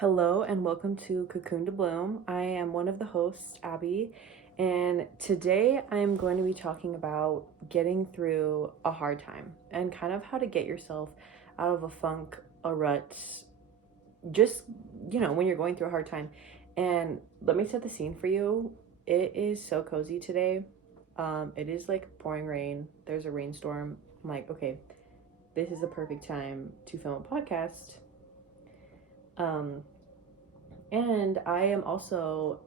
Hello and welcome to Cocoon to Bloom. I am one of the hosts, Abby, and today I am going to be talking about getting through a hard time and kind of how to get yourself out of a funk, a rut, just, when you're going through a hard time. And let me set the scene for you. It is so cozy today. It is like pouring rain. There's a rainstorm. I'm like, okay, this is the perfect time to film a podcast. Um, And I am also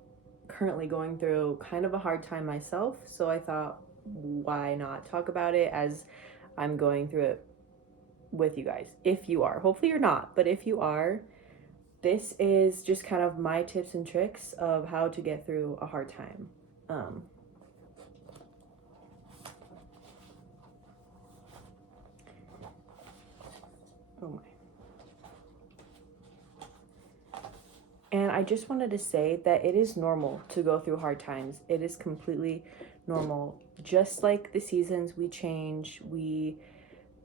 currently going through kind of a hard time myself. So I thought, why not talk about it as I'm going through it with you guys? If you are, hopefully you're not, but if you are, this is just kind of my tips and tricks of how to get through a hard time. Um, oh my. And I just wanted to say that it is normal to go through hard times. It is completely normal. Just like the seasons, we change, we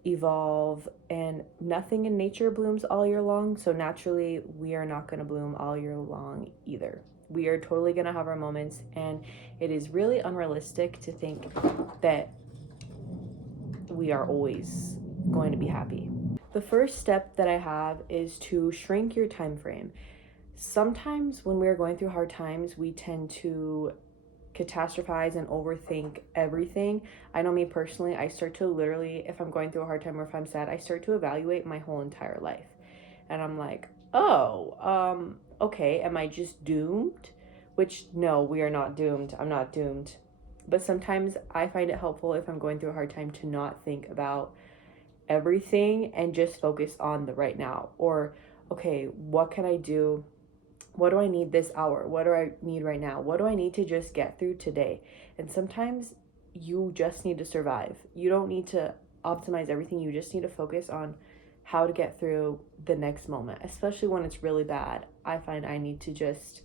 evolve, and nothing in nature blooms all year long. So naturally, we are not going to bloom all year long either. We are totally going to have our moments, and it is really unrealistic to think that we are always going to be happy. The first step that I have is to shrink your time frame. Sometimes when we're going through hard times, we tend to catastrophize and overthink everything. I know me personally, I start to literally, if I'm going through a hard time or if I'm sad, I start to evaluate my whole entire life. And I'm like, okay, am I just doomed? Which, no, we are not doomed. I'm not doomed. But sometimes I find it helpful if I'm going through a hard time to not think about everything and just focus on the right now. Or, okay, what can I do? What do I need this hour? What do I need right now? What do I need to just get through today? And sometimes you just need to survive. You don't need to optimize everything. You just need to focus on how to get through the next moment, especially when it's really bad. I find I need to just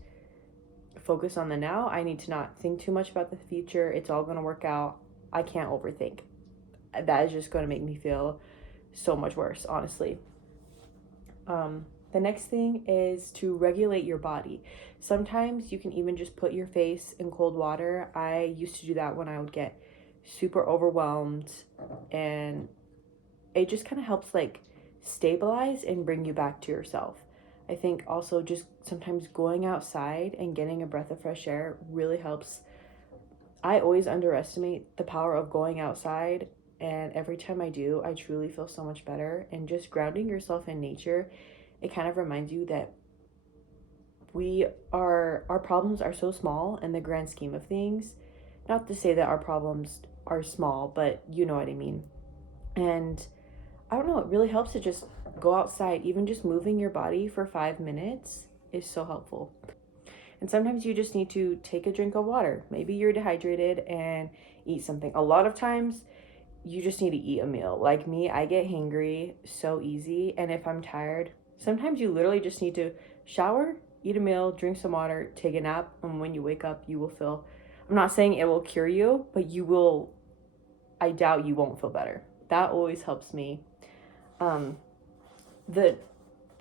focus on the now. I need to not think too much about the future. It's all going to work out. I can't overthink. That is just going to make me feel so much worse, honestly. The next thing is to regulate your body. Sometimes you can even just put your face in cold water. I used to do that when I would get super overwhelmed, and it just kind of helps like stabilize and bring you back to yourself. I think also just sometimes going outside and getting a breath of fresh air really helps. I always underestimate the power of going outside, and every time I do, I truly feel so much better. And just grounding yourself in nature, it kind of reminds you that our problems are so small in the grand scheme of things. Not to say that our problems are small, but you know what I mean. And I don't know, it really helps to just go outside. Even just moving your body for 5 minutes is so helpful. And sometimes you just need to take a drink of water. Maybe you're dehydrated and eat something. A lot of times you just need to eat a meal. Like me, I get hangry so easy. And if I'm tired, sometimes you literally just need to shower, eat a meal, drink some water, take a nap. And when you wake up, you will feel, I'm not saying it will cure you, but you will, I doubt you won't feel better. That always helps me. The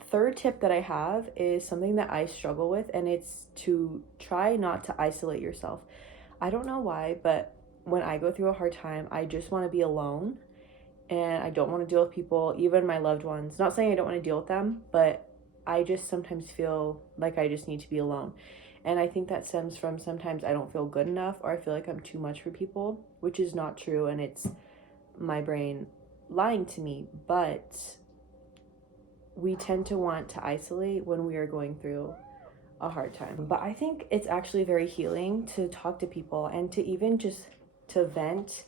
third tip that I have is something that I struggle with, and it's to try not to isolate yourself. I don't know why, but when I go through a hard time, I just want to be alone and I don't want to deal with people, even my loved ones. Not saying I don't want to deal with them, but I just sometimes feel like I just need to be alone. And I think that stems from sometimes I don't feel good enough or I feel like I'm too much for people, which is not true, and it's my brain lying to me. But we tend to want to isolate when we are going through a hard time. But I think it's actually very healing to talk to people and to even just to vent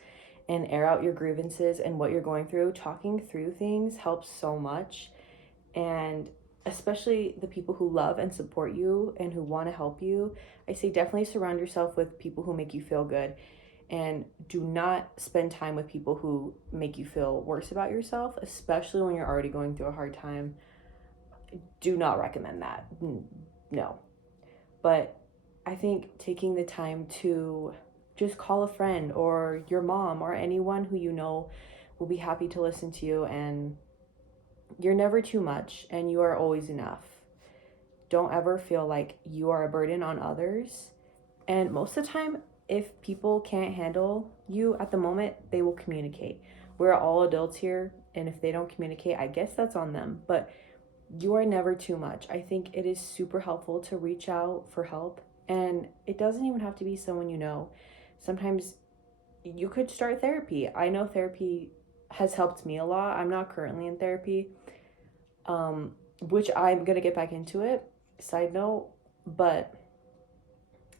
and air out your grievances and what you're going through. Talking through things helps so much. And especially the people who love and support you and who want to help you, I say definitely surround yourself with people who make you feel good, and do not spend time with people who make you feel worse about yourself, especially when you're already going through a hard time. Do not recommend that. No. But I think taking the time to just call a friend or your mom or anyone who you know will be happy to listen to you, and you're never too much and you are always enough. don't ever feel like you are a burden on others. And most of the time, if people can't handle you at the moment, they will communicate. We're all adults here, and if they don't communicate, I guess that's on them. But you are never too much. I think it is super helpful to reach out for help, and it doesn't even have to be someone you know. Sometimes you could start therapy. I know therapy has helped me a lot. I'm not currently in therapy, which I'm gonna get back into it. Side note, but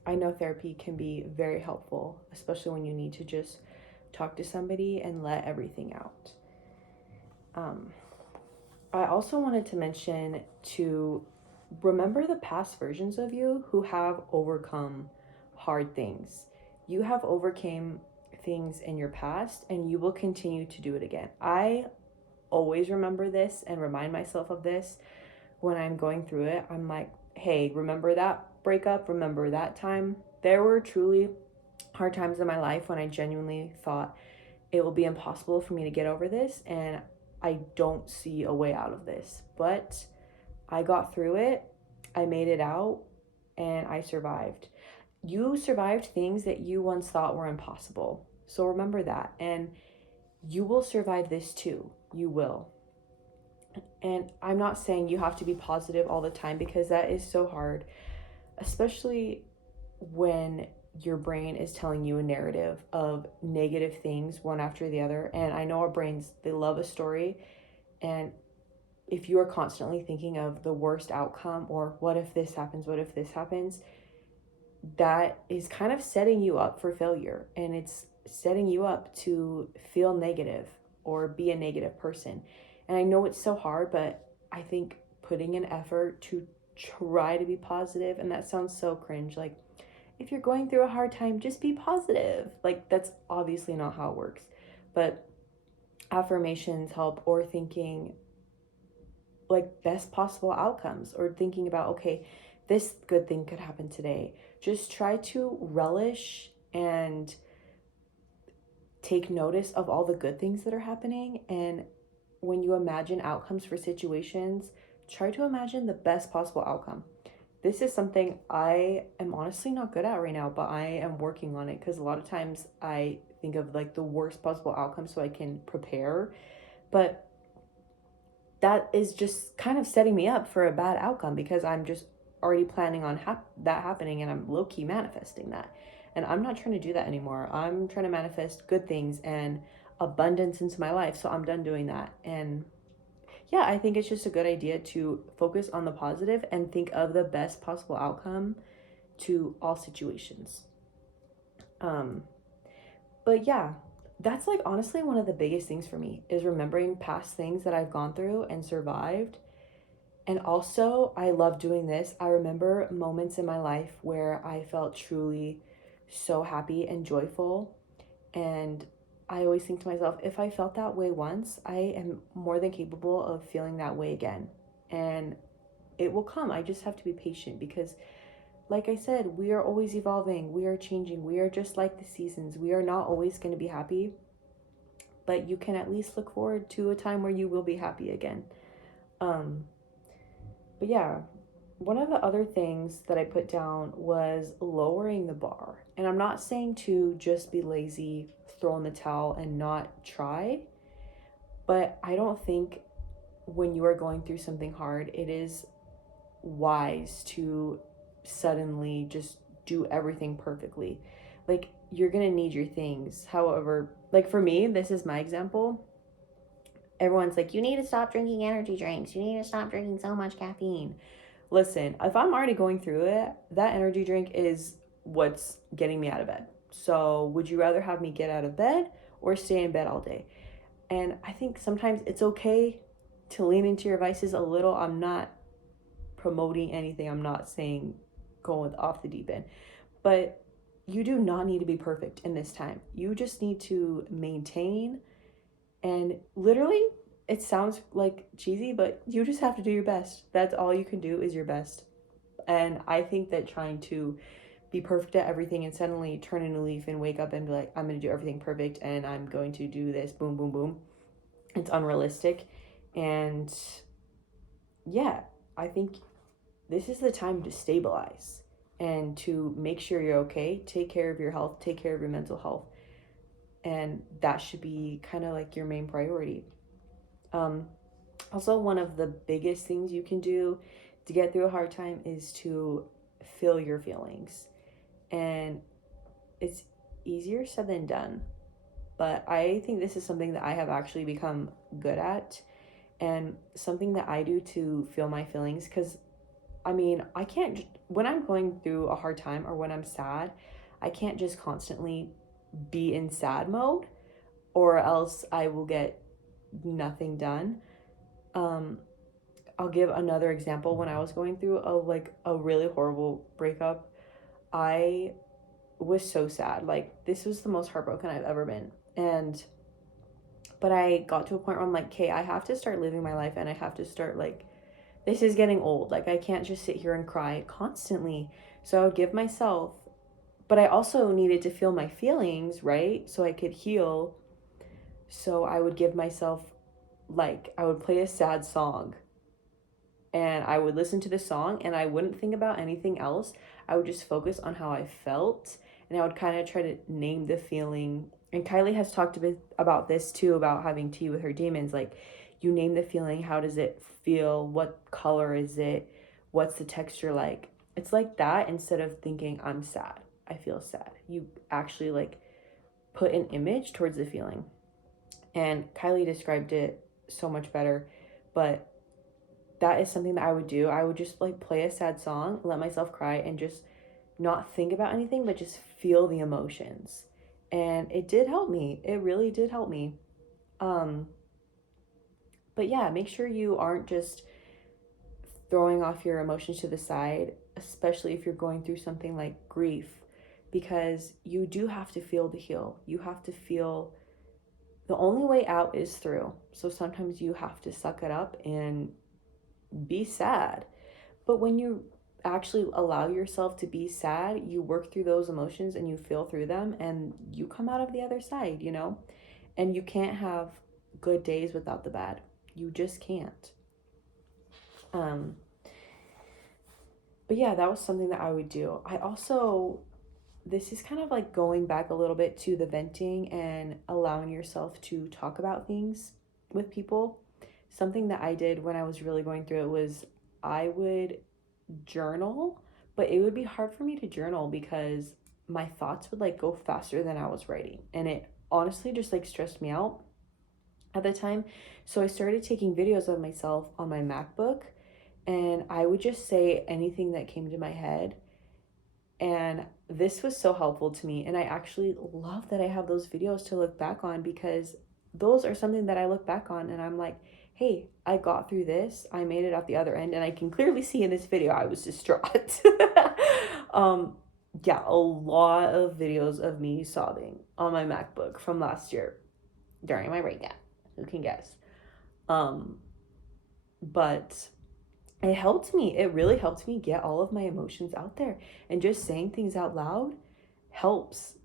I know therapy can be very helpful, especially when you need to just talk to somebody and let everything out. I also wanted to mention to remember the past versions of you who have overcome hard things. You have overcame things in your past and you will continue to do it again. I always remember this and remind myself of this when I'm going through it. I'm like, hey, remember that breakup? Remember that time? There were truly hard times in my life when I genuinely thought it will be impossible for me to get over this, and I don't see a way out of this. But I got through it, I made it out, and I survived. You survived things that you once thought were impossible. So remember that. And you will survive this too. You will. And I'm not saying you have to be positive all the time because that is so hard, especially when your brain is telling you a narrative of negative things one after the other. And I know our brains, they love a story. And if you are constantly thinking of the worst outcome or what if this happens, what if this happens, that is kind of setting you up for failure. And it's setting you up to feel negative or be a negative person. And I know it's so hard, but I think putting an effort to try to be positive, and that sounds so cringe, like, if you're going through a hard time, just be positive. Like, that's obviously not how it works. But affirmations help, or thinking like best possible outcomes, or thinking about, okay, this good thing could happen today. Just try to relish and take notice of all the good things that are happening. And when you imagine outcomes for situations, try to imagine the best possible outcome. This is something I am honestly not good at right now, but I am working on it, because a lot of times I think of like the worst possible outcome so I can prepare. But that is just kind of setting me up for a bad outcome, because I'm just already planning on that happening, and I'm low-key manifesting that. And I'm not trying to do that anymore. I'm trying to manifest good things and abundance into my life. So I'm done doing that. And yeah, I think it's just a good idea to focus on the positive and think of the best possible outcome to all situations. But yeah, that's like honestly one of the biggest things for me, is remembering past things that I've gone through and survived. And also, I love doing this. I remember moments in my life where I felt truly so happy and joyful. And I always think to myself, if I felt that way once, I am more than capable of feeling that way again. And it will come. I just have to be patient, because, like I said, we are always evolving. We are changing. We are just like the seasons. We are not always going to be happy, but you can at least look forward to a time where you will be happy again. But yeah, one of the other things that I put down was lowering the bar. And I'm not saying to just be lazy, throw in the towel, and not try. But I don't think when you are going through something hard, it is wise to suddenly just do everything perfectly. Like, you're gonna need your things. However, like for me, this is my example. Everyone's like, you need to stop drinking energy drinks. You need to stop drinking so much caffeine. Listen, if I'm already going through it, that energy drink is what's getting me out of bed. So would you rather have me get out of bed or stay in bed all day? And I think sometimes it's okay to lean into your vices a little. I'm not promoting anything. I'm not saying go with off the deep end. But you do not need to be perfect in this time. You just need to maintain. And literally, it sounds like cheesy, but you just have to do your best. That's all you can do, is your best. And I think that trying to be perfect at everything and suddenly turn a new leaf and wake up and be like, I'm going to do everything perfect and I'm going to do this, boom, boom, boom. It's unrealistic. And yeah, I think this is the time to stabilize and to make sure you're okay. Take care of your health, take care of your mental health. And that should be kind of like your main priority. Also, one of the biggest things you can do to get through a hard time is to feel your feelings. And it's easier said than done. But I think this is something that I have actually become good at, and something that I do to feel my feelings. Because, I mean, I can't, when I'm going through a hard time or when I'm sad, I can't just constantly be in sad mode, or else I will get nothing done. I'll give another example. When I was going through a really horrible breakup, I was so sad. Like, this was the most heartbroken I've ever been. But I got to a point where I'm like, okay, I have to start living my life, and I have to start, like, this is getting old. Like, I can't just sit here and cry constantly. So I would give myself, but I also needed to feel my feelings, right? So I could heal. So I would give myself, like, I would play a sad song, and I would listen to the song, and I wouldn't think about anything else. I would just focus on how I felt, and I would kind of try to name the feeling. And Kylie has talked a bit about this too, about having tea with her demons. Like, you name the feeling, how does it feel? What color is it? What's the texture like? It's like that. Instead of thinking, I'm sad, I feel sad, you actually, like, put an image towards the feeling. And Kylie described it so much better, but that is something that I would do. I would just, like, play a sad song, let myself cry, and just not think about anything, but just feel the emotions. And it did help me. It really did help me. But yeah, make sure you aren't just throwing off your emotions to the side, especially if you're going through something like grief, because you do have to feel to heal. You have to feel. The only way out is through. So sometimes you have to suck it up and be sad. But when you actually allow yourself to be sad, you work through those emotions and you feel through them, and you come out of the other side, you know? And you can't have good days without the bad. You just can't. But yeah, that was something that I would do. I also, this is kind of like going back a little bit to the venting and allowing yourself to talk about things with people. Something that I did when I was really going through it was I would journal, but it would be hard for me to journal because my thoughts would, like, go faster than I was writing, and it honestly just, like, stressed me out at the time. So I started taking videos of myself on my MacBook, and I would just say anything that came to my head. And this was so helpful to me, and I actually love that I have those videos to look back on, because those are something that I look back on and I'm like, hey, I got through this, I made it out the other end. And I can clearly see in this video I was distraught. Yeah, a lot of videos of me sobbing on my MacBook from last year during my breakup. Who can guess? But it helped me. It really helped me get all of my emotions out there. And just saying things out loud helps.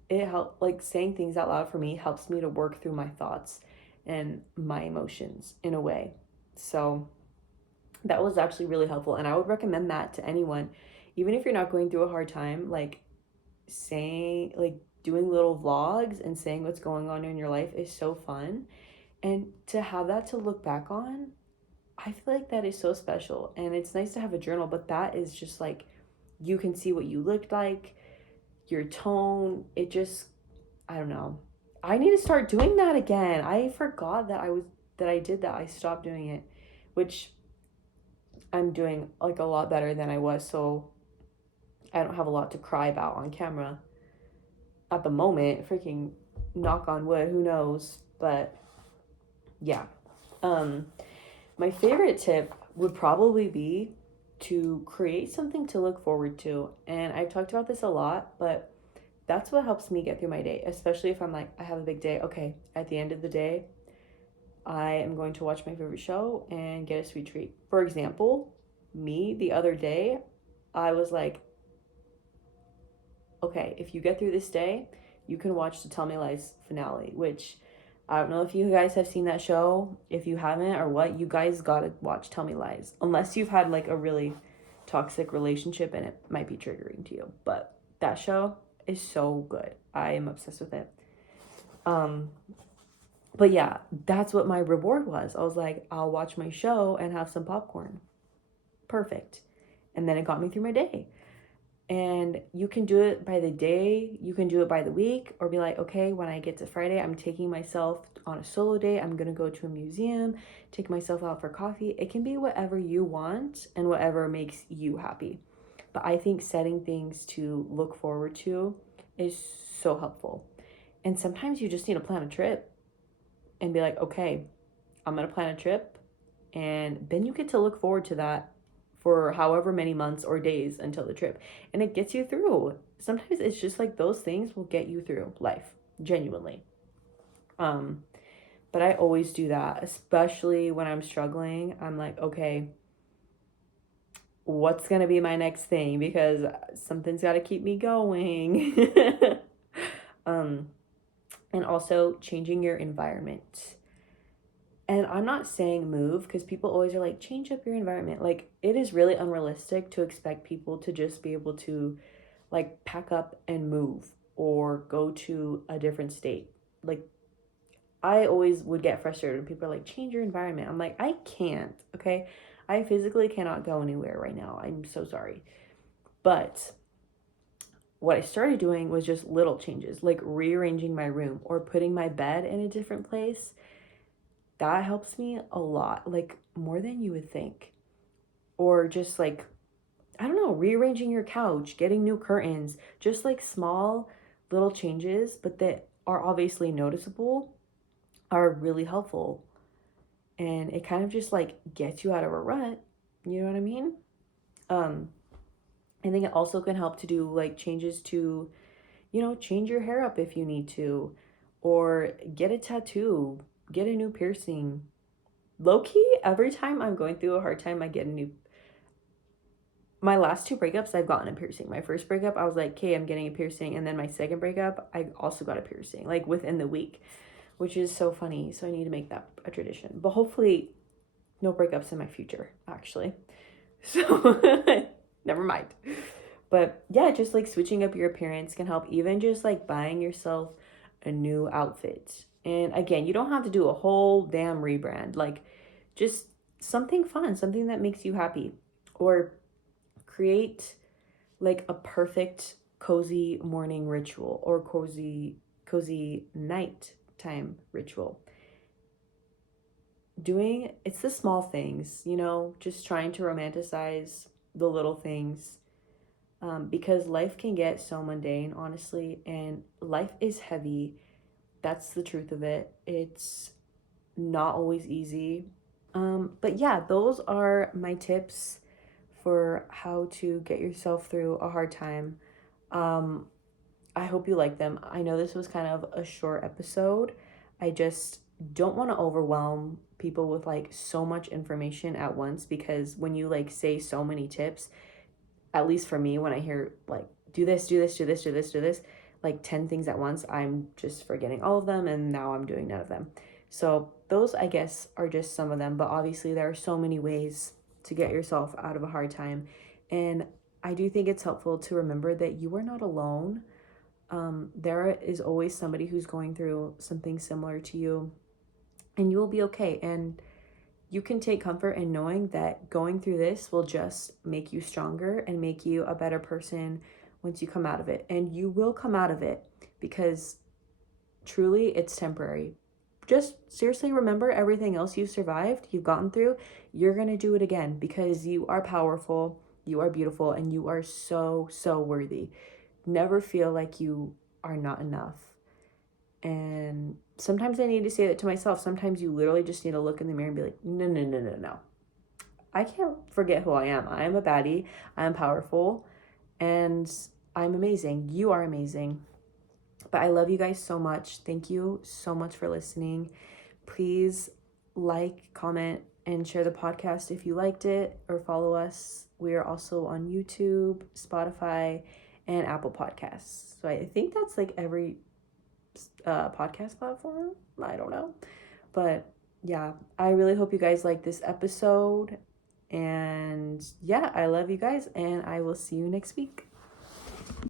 Like, saying things out loud for me helps me to work through my thoughts and my emotions in a way. So that was actually really helpful, and I would recommend that to anyone. Even if you're not going through a hard time, like, doing little vlogs and saying what's going on in your life is so fun. And to have that to look back on, I feel like that is so special. And it's nice to have a journal, but that is just, like, you can see what you looked like, your tone. It just, I don't know. I need to start doing that again. I forgot that I did that. I stopped doing it, which I'm doing, like, a lot better than I was. So I don't have a lot to cry about on camera at the moment. Freaking knock on wood, who knows? But yeah. My favorite tip would probably be to create something to look forward to. And I've talked about this a lot, but that's what helps me get through my day, especially if I'm like, I have a big day. Okay, at the end of the day, I am going to watch my favorite show and get a sweet treat. For example, me the other day, I was like, okay, if you get through this day, you can watch the Tell Me Lies finale, which I don't know if you guys have seen that show. If you haven't or what, you guys gotta watch Tell Me Lies. Unless you've had, like, a really toxic relationship and it might be triggering to you. But that show is so good. I am obsessed with it. But yeah, that's what my reward was. I was like, I'll watch my show and have some popcorn. Perfect. And then it got me through my day. And you can do it by the day, you can do it by the week, or be like, okay, when I get to Friday, I'm taking myself on a solo day. I'm going to go to a museum, take myself out for coffee. It can be whatever you want and whatever makes you happy. But I think setting things to look forward to is so helpful. And sometimes you just need to plan a trip and be like, okay, I'm going to plan a trip. And then you get to look forward to that for however many months or days until the trip. And it gets you through. Sometimes it's just like those things will get you through life, genuinely. But I always do that, especially when I'm struggling. I'm like, okay, what's going to be my next thing? Because something's got to keep me going. And also changing your environment. And I'm not saying move, because people always are like, change up your environment. Like, it is really unrealistic to expect people to just be able to like pack up and move or go to a different state. Like, I always would get frustrated when people are like, change your environment. I'm like, I can't, okay? I physically cannot go anywhere right now. I'm so sorry. But what I started doing was just little changes, like rearranging my room or putting my bed in a different place. That helps me a lot, like more than you would think. Or just like, I don't know, rearranging your couch, getting new curtains, just like small little changes, but that are obviously noticeable, are really helpful. And it kind of just like gets you out of a rut. You know what I mean? I think it also can help to do like changes to, change your hair up if you need to, or get a tattoo, get a new piercing. Low key, every time I'm going through a hard time, I get a new. My last two breakups, I've gotten a piercing. My first breakup, I was like, okay, I'm getting a piercing. And then my second breakup, I also got a piercing, like within the week, which is so funny. So I need to make that a tradition. But hopefully, no breakups in my future, actually. So, never mind. But yeah, just like switching up your appearance can help, even just like buying yourself a new outfit. And again, you don't have to do a whole damn rebrand. Like, just something fun, something that makes you happy. Or create like a perfect cozy morning ritual or cozy nighttime ritual. It's the small things, just trying to romanticize the little things, because life can get so mundane, honestly, and life is heavy. That's the truth of it. It's not always easy. But yeah, those are my tips for how to get yourself through a hard time. I hope you like them. I know this was kind of a short episode. I just don't want to overwhelm people with like so much information at once, because when you like say so many tips, at least for me, when I hear like do this, do this, do this, do this, do this, like 10 things at once, I'm just forgetting all of them, and now I'm doing none of them. So those, I guess, are just some of them, but obviously there are so many ways to get yourself out of a hard time. And I do think it's helpful to remember that you are not alone. There is always somebody who's going through something similar to you, and you will be okay. And you can take comfort in knowing that going through this will just make you stronger and make you a better person once you come out of it. And you will come out of it, because truly it's temporary. Just seriously remember everything else you've survived, you've gotten through. You're going to do it again, because you are powerful, you are beautiful, and you are so, so worthy. Never feel like you are not enough. And sometimes I need to say that to myself. Sometimes you literally just need to look in the mirror and be like, no, no, no, no, no. I can't forget who I am. I am a baddie. I am powerful. And I'm amazing. You are amazing. But I love you guys so much. Thank you so much for listening. Please like, comment, and share the podcast if you liked it, or follow us. We are also on YouTube, Spotify, and Apple Podcasts. So I think that's like every podcast platform. I don't know. But yeah, I really hope you guys like this episode. And yeah, I love you guys, and I will see you next week.